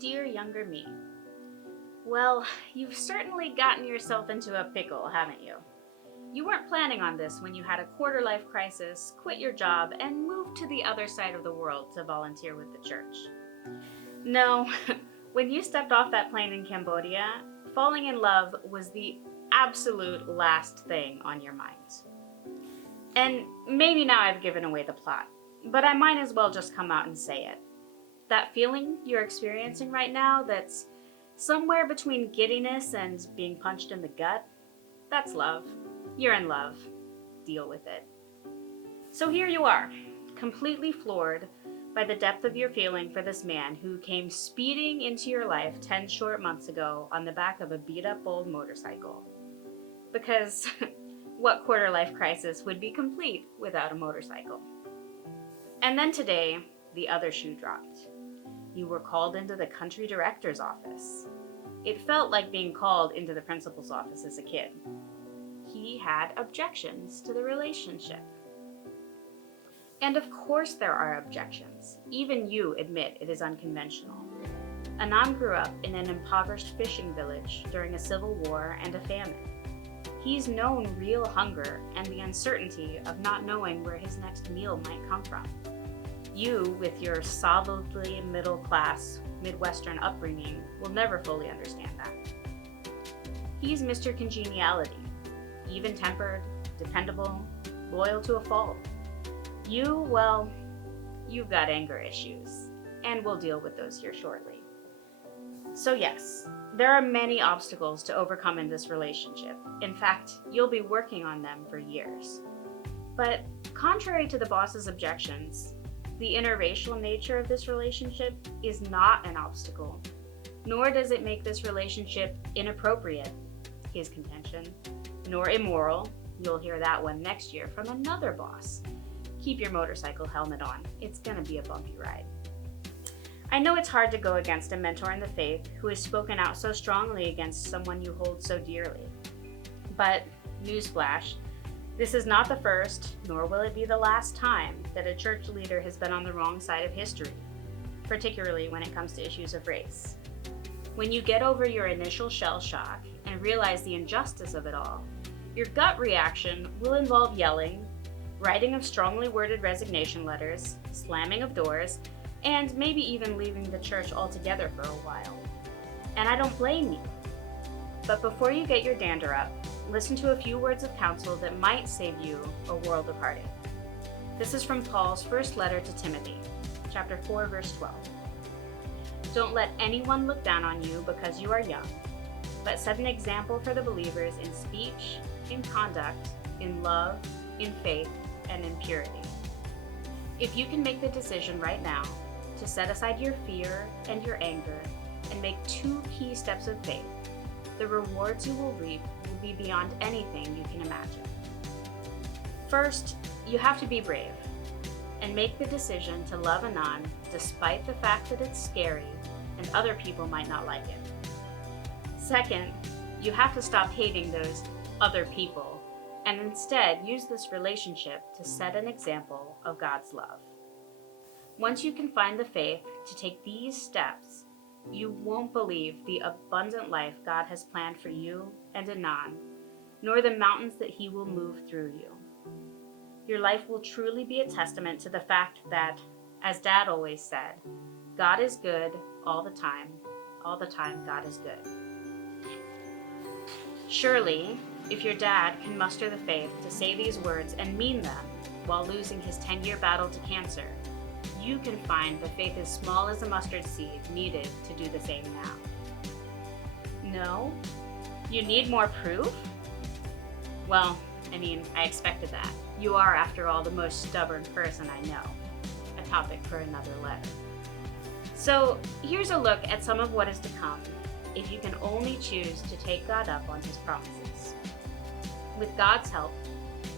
Dear younger me. Well, you've certainly gotten yourself into a pickle, haven't you? You weren't planning on this when you had a quarter-life crisis, quit your job, and moved to the other side of the world to volunteer with the church. No, when you stepped off that plane in Cambodia, falling in love was the absolute last thing on your mind. And maybe now I've given away the plot, but I might as well just come out and say it. That feeling you're experiencing right now that's somewhere between giddiness and being punched in the gut, that's love. You're in love. Deal with it. So here you are, completely floored by the depth of your feeling for this man who came speeding into your life 10 short months ago on the back of a beat-up old motorcycle. Because what quarter-life crisis would be complete without a motorcycle? And then today, the other shoe dropped. You were called into the country director's office. It felt like being called into the principal's office as a kid. He had objections to the relationship. And of course there are objections. Even you admit it is unconventional. Anand grew up in an impoverished fishing village during a civil war and a famine. He's known real hunger and the uncertainty of not knowing where his next meal might come from. You, with your solidly middle-class, Midwestern upbringing, will never fully understand that. He's Mr. Congeniality, even-tempered, dependable, loyal to a fault. You, well, you've got anger issues, and we'll deal with those here shortly. So yes, there are many obstacles to overcome in this relationship. In fact, you'll be working on them for years. But contrary to the boss's objections, the interracial nature of this relationship is not an obstacle, nor does it make this relationship inappropriate, his contention, nor immoral. You'll hear that one next year from another boss. Keep your motorcycle helmet on. It's gonna be a bumpy ride. I know it's hard to go against a mentor in the faith who has spoken out so strongly against someone you hold so dearly. But, newsflash, this is not the first, nor will it be the last time that a church leader has been on the wrong side of history, particularly when it comes to issues of race. When you get over your initial shell shock and realize the injustice of it all, your gut reaction will involve yelling, writing of strongly worded resignation letters, slamming of doors, and maybe even leaving the church altogether for a while. And I don't blame you. But before you get your dander up, listen to a few words of counsel that might save you a world of heartache. This is from Paul's first letter to Timothy, chapter 4, verse 12. Don't let anyone look down on you because you are young, but set an example for the believers in speech, in conduct, in love, in faith, and in purity. If you can make the decision right now to set aside your fear and your anger and make 2 key steps of faith, the rewards you will reap will be beyond anything you can imagine. First, you have to be brave and make the decision to love Anand despite the fact that it's scary and other people might not like it. Second, you have to stop hating those other people and instead use this relationship to set an example of God's love. Once you can find the faith to take these steps, you won't believe the abundant life God has planned for you and Anand, nor the mountains that he will move through you. Your life will truly be a testament to the fact that, as Dad always said, God is good all the time God is good. Surely, if your dad can muster the faith to say these words and mean them while losing his 10-year battle to cancer, you can find the faith as small as a mustard seed needed to do the same now. No? You need more proof? Well, I expected that. You are, after all, the most stubborn person I know. A topic for another letter. So, here's a look at some of what is to come if you can only choose to take God up on his promises. With God's help,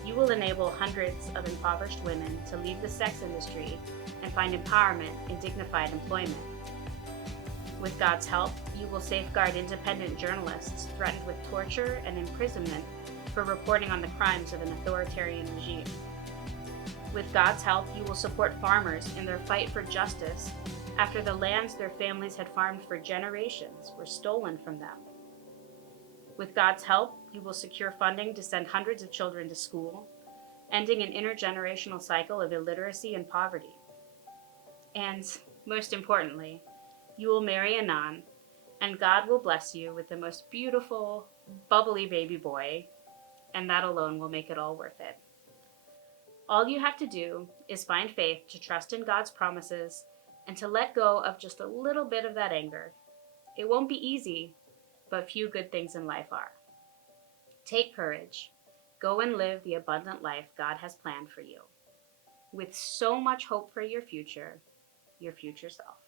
you will enable hundreds of impoverished women to leave the sex industry and find empowerment in dignified employment. With God's help, you will safeguard independent journalists threatened with torture and imprisonment for reporting on the crimes of an authoritarian regime. With God's help, you will support farmers in their fight for justice after the lands their families had farmed for generations were stolen from them. With God's help, you will secure funding to send hundreds of children to school, ending an intergenerational cycle of illiteracy and poverty. And, most importantly, you will marry Anan, and God will bless you with the most beautiful, bubbly baby boy, and that alone will make it all worth it. All you have to do is find faith to trust in God's promises and to let go of just a little bit of that anger. It won't be easy, but few good things in life are. Take courage. Go and live the abundant life God has planned for you, with so much hope for your future self.